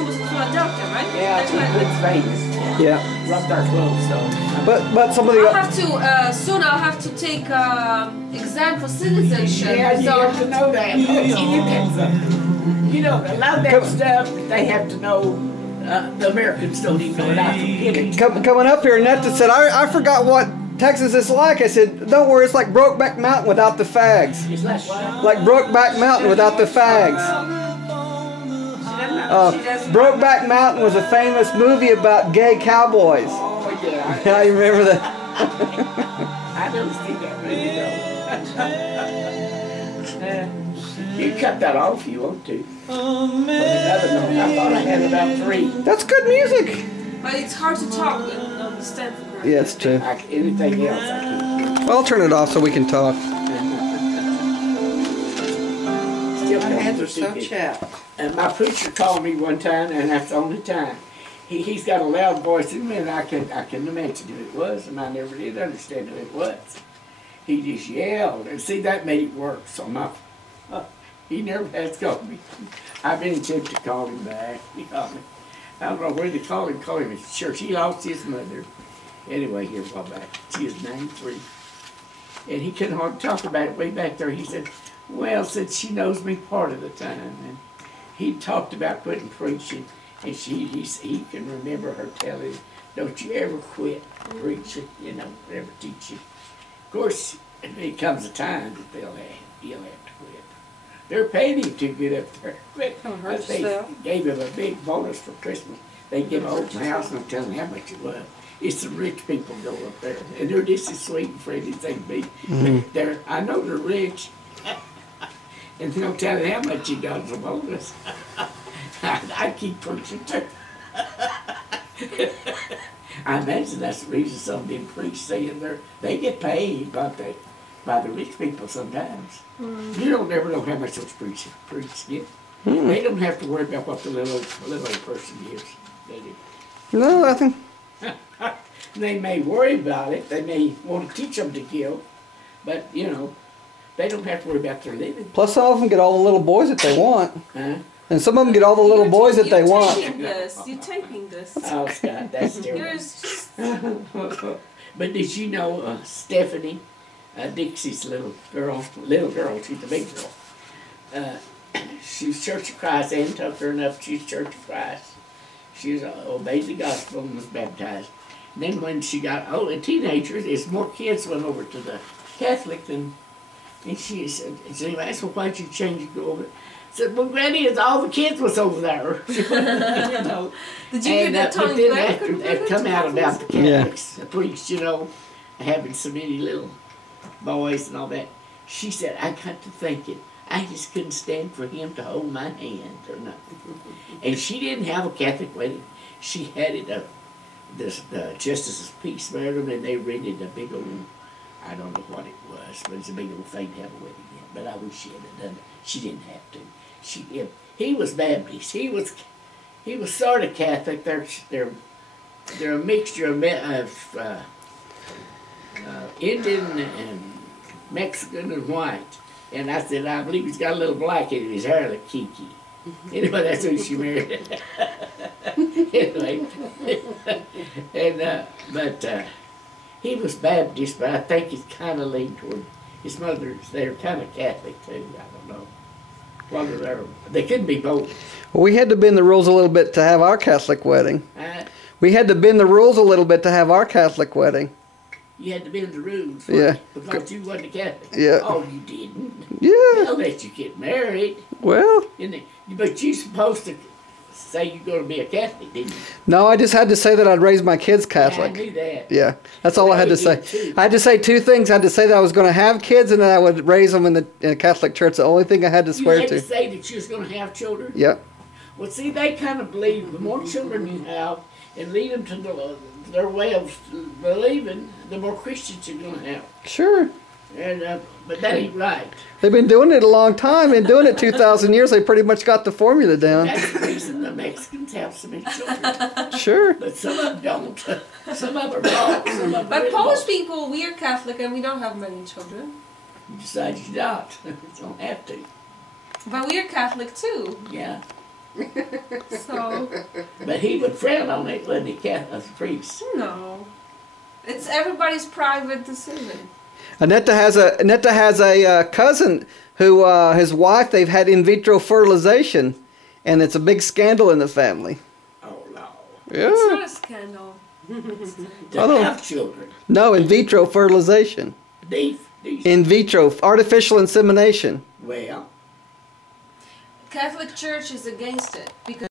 station was in Philadelphia, right? Yeah, That's it's right. good famous. Yeah. Loved our clothes, so. But some of the I'll have to, soon I'll have to take exam for citizenship. Yeah, you so have to know that. You know, a lot of that stuff they have to know, the Americans don't even know it. I forget it. coming up here, Netta said, I forgot what Texas is like. I said, don't worry, it's like Brokeback Mountain without the fags. It's like what? Like Brokeback Mountain without the fags. Brokeback Mountain was a famous movie about gay cowboys. Oh, yeah. I remember that. I never see that movie, though. You cut that off if you want to. I thought I had about 3. That's good music. But it's hard to talk and understand. Yeah, it's true. Anything else I can Well, I'll turn it off so we can talk. Still My hands are so sticky. chapped. And my preacher called me one time, and that's the only time. He's got a loud voice in me, and I couldn't imagine who it was, and I never did understand who it was. He just yelled, and see, that made it worse. So he never has called me. I've been tempted to call him back. He called me. I don't know where they call him at church. He lost his mother. Anyway, here a while back. She was 93. And he couldn't hardly talk about it way back there. He said, well, since she knows me part of the time. And he talked about quitting preaching. And he can remember her telling him, don't you ever quit preaching, you know, ever teaching. Of course, it comes a time that he'll have to quit. They're paying him too good up there. Don't hurt They yourself. gave him a big bonus for Christmas. They give an open house, and I'm telling how much it was. It's the rich people go up there, and they're just as sweet and friendly as they can be. I know they're rich, and they'll tell you how much you got as a bonus. I keep preaching too. I imagine that's the reason some of them preach, saying they get paid by the rich people sometimes. You don't ever know how much those preachers get. They don't have to worry about what the little old person gives. They do. No, I think. They may worry about it. They may want to teach them to give, but you know, they don't have to worry about their living. Plus, some of them get all the little boys that they want. Huh? And some of them get all the little boys that they want. You're taping this. Oh, Scott, that's terrible. Yours just... But did you know Stephanie, Dixie's little girl, she's a big girl. She's Church of Christ, and took her enough, she's Church of Christ. She obeyed the gospel and was baptized. And then when she got a teenager, there's more kids went over to the Catholic than, and she said, I said, well, why'd you change and go over? I said, well, Granny, it's all the kids was over there. You know. Did you get that But tongue then back? after that come out about the Catholics, preached, you know, having so many little boys and all that, she said, I got to thinking, I just couldn't stand for him to hold my hand or nothing. And she didn't have a Catholic wedding. She had it the Justice's Peace married them, and they rented a big old, I don't know what it was, but it's a big old thing to have a wedding in. But I wish she had done it. She didn't have to. He was Baptist. He was sort of Catholic. They're a mixture of Indian and Mexican and white. And I said, I believe he's got a little black in his hair like Kiki. Anyway, that's who she married. Anyway, and but he was Baptist, but I think he's kind of leaned toward his mother. They're kind of Catholic too. I don't know whether they couldn't be both. Well, we had to bend the rules a little bit to have our Catholic wedding. We had to bend the rules a little bit to have our Catholic wedding. You had to bend the rules. Yeah. Because you wasn't a Catholic. Yeah. Oh, you didn't. Yeah. They'll let you get married. Well. But you're supposed to say you're going to be a Catholic, didn't you? No, I just had to say that I'd raise my kids Catholic. Yeah, I knew that. Yeah, that's all I had to say. I had to say 2 things. I had to say that I was going to have kids, and then I would raise them in the Catholic Church. The only thing I had to swear You had to. to say that you was going to have children? Yeah. Well, see, they kind of believe the more children you have and lead them to their way of believing, the more Christians you're going to have. Sure. And but that ain't right. They've been doing it a long time. Been doing it 2,000 years. They pretty much got the formula down. That's the reason the Mexicans have so many children. Sure. But some of them don't. Some of them are wrong. Some of them But are Polish wrong. people, we are Catholic and we don't have many children. You decide you don't. You don't have to. But we are Catholic too. Yeah. So, But he would frown on it, wouldn't he, as a priest? no. It's everybody's private decision. Annetta has a cousin who his wife, they've had in vitro fertilization, and it's a big scandal in the family. Oh, no. Yeah. It's not a scandal. To have children. No, in vitro fertilization. These, In vitro, artificial insemination. well, Catholic Church is against it because